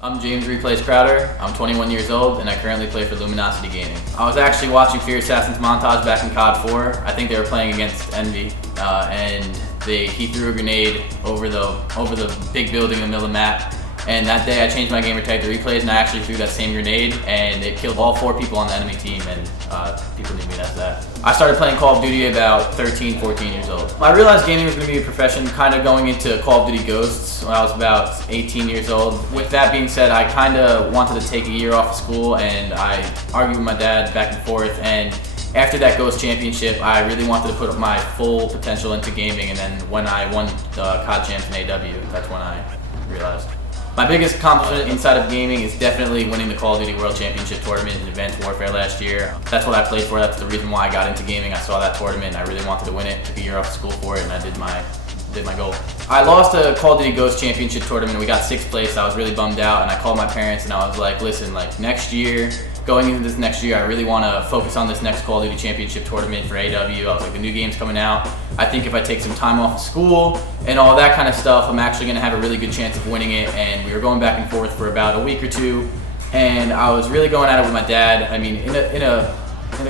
I'm James Replays Crowder. I'm 21 years old and I currently play for Luminosity Gaming. I was actually watching Fear Assassin's montage back in COD 4. I think they were playing against Envy, and he threw a grenade over the big building in the middle of the map. And that day I changed my gamer tag to Replays and I actually threw that same grenade and it killed all 4 people on the enemy team, and people knew me as that. I started playing Call of Duty about 13, 14 years old. I realized gaming was going to be a profession kind of going into Call of Duty Ghosts when I was about 18 years old. With that being said, I kind of wanted to take a year off of school and I argued with my dad back and forth, and after that Ghost Championship, I really wanted to put my full potential into gaming, and then when I won the COD Champs in AW, that's when I realized. My biggest accomplishment inside of gaming is definitely winning the Call of Duty World Championship tournament in Advanced Warfare last year. That's what I played for. That's the reason why I got into gaming. I saw that tournament and I really wanted to win it. Took a year off of school for it and I did my goal. I lost a Call of Duty Ghost Championship tournament and we got 6th place. I was really bummed out and I called my parents and I was like, listen, next year, going into this next year, I really want to focus on this next Call of Duty Championship tournament for AW. I was like, the new game's coming out. I think if I take some time off of school and all that kind of stuff, I'm actually going to have a really good chance of winning it. And we were going back and forth for about a week or two, and I was really going at it with my dad. I mean, in a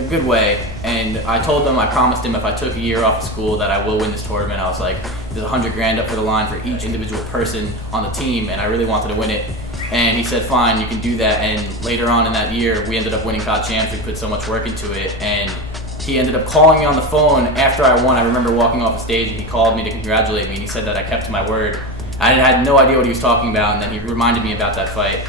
good way. And I told him, I promised him if I took a year off of school that I will win this tournament. I was like, there's 100 grand up for the line for each individual person on the team, and I really wanted to win it. And he said, fine, you can do that. And later on in that year, we ended up winning COD Champs. We put so much work into it. And he ended up calling me on the phone after I won. I remember walking off the stage and he called me to congratulate me. And he said that I kept to my word. I had no idea what he was talking about. And then he reminded me about that fight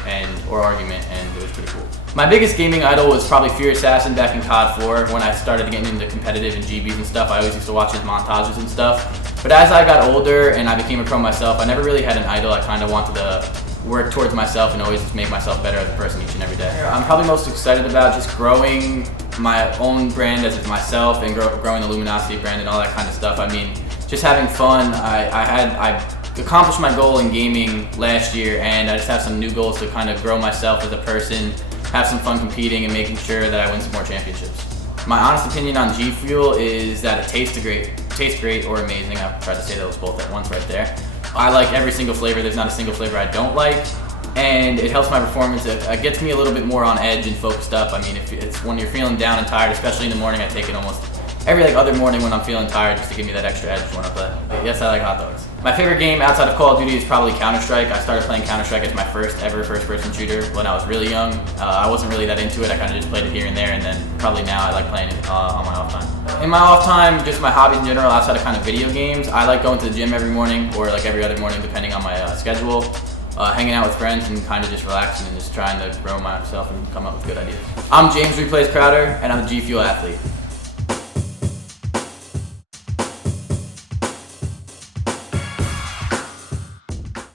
or argument, and it was pretty cool. My biggest gaming idol was probably Fear Assassin back in COD 4. When I started getting into competitive and GBs and stuff, I always used to watch his montages and stuff. But as I got older and I became a pro myself, I never really had an idol. I kind of wanted to work towards myself and always just make myself better as a person each and every day. I'm probably most excited about just growing my own brand as myself and growing the Luminosity brand and all that kind of stuff. I mean, just having fun. I accomplished my goal in gaming last year, and I just have some new goals to kind of grow myself as a person, have some fun competing and making sure that I win some more championships. My honest opinion on G Fuel is that it tastes great or amazing. I've tried to say those both at once right there. I like every single flavor. There's not a single flavor I don't like, and it helps my performance. It gets me a little bit more on edge and focused up. I mean, if it's when you're feeling down and tired, especially in the morning, I take it almost every other morning when I'm feeling tired, just to give me that extra edge when I play. But yes, I like hot dogs. My favorite game outside of Call of Duty is probably Counter-Strike. I started playing Counter-Strike as my first ever first-person shooter when I was really young. I wasn't really that into it. I kind of just played it here and there, and then probably now I like playing it on my off time. In my off time, just my hobbies in general, outside of kind of video games, I like going to the gym every morning or every other morning depending on my schedule. Hanging out with friends and kind of just relaxing and just trying to grow myself and come up with good ideas. I'm James Replays Crowder, and I'm a G Fuel athlete.